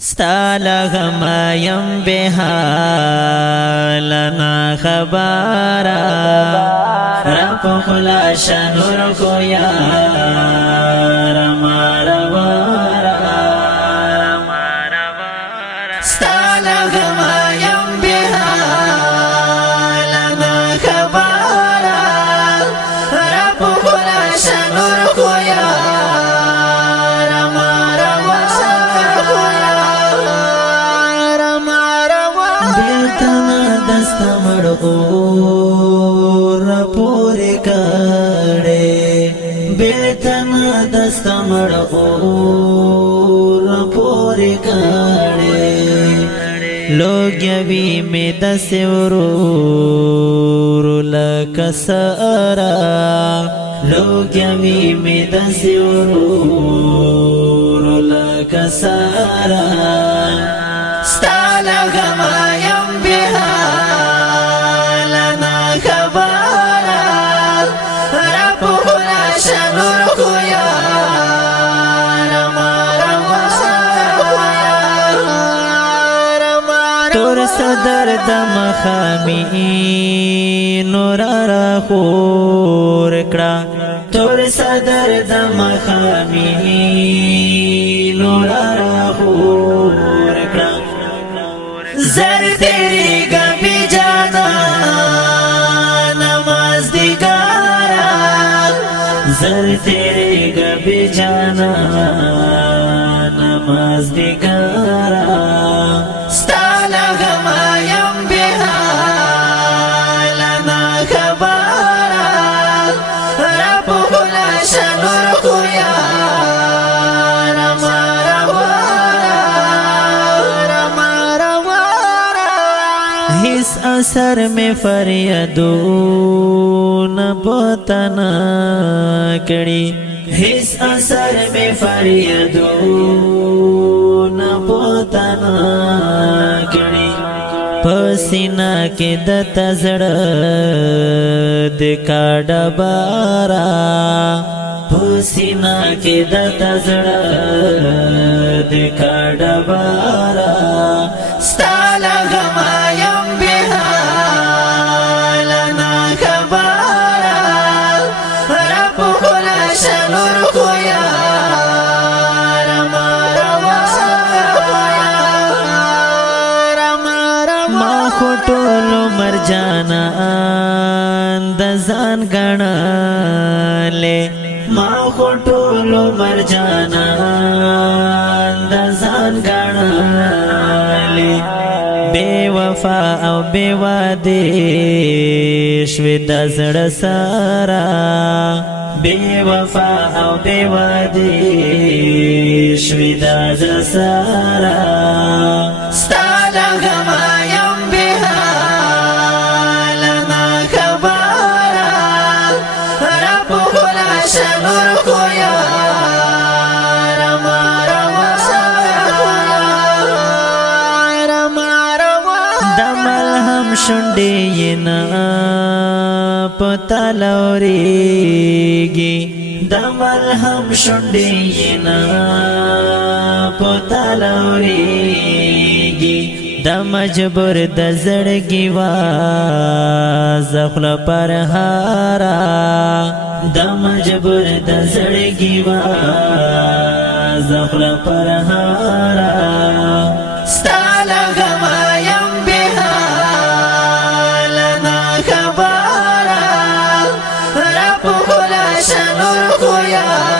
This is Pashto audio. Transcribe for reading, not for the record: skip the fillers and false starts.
ستالغما یم بحالنا خبارا رب خلاش نور کو یار مارا وارا ستالغما یم بحالنا خبارا رب خلاش نور کو یار مارا بیلتنا دستمر اور پوری کڑے بیلتنا دستمر اور پوری کڑے لوگ یوی میں دسورور لکسارا لوگ یوی میں دسورور لکسارا ستالغما یم بحالنا خبارا رب خلاش نور کو یار مارا تور صدر دم خامی نور را خور کڑا تور صدر دم خامی نور را خور کڑا زر تیری گبی جانا نماز دیگارا زر تیری گبی جانا نماز دیگارا ستالغما یم بحالنا خبارا رب خلاش نور کو یار مارا اس اثر میں فریادون بوتنا کڑی اس اثر میں فریادون بوتنا کڑی پسینا کے دتا زڑا دکا ڈبارا پسینا کے دتا زڑا دکا ڈبارا ستالغما یم بحالنا خبارا رب خلاش نور کو یار مارا ما خطولو مرجانا دزان گنا لے ما خطولو مرجانا دزان گنا لے بے وفا او بے وادیش ودا زڑ سارا بے وفا او بے وادیش ودا زڑ سارا ستالغما یم بحالنا خبارا رب خلاش نور کو یار مارا دمل ہم شنڈی نا پتا لوریگی دمل ہم شنڈی نا پتا لوریگی دمجبر دزڑگی وازخل پر ہارا دمجبر دزڑگی وازخل پر ہارا ستالغما یم بحالنا خبارا رب خلاش نور کو یار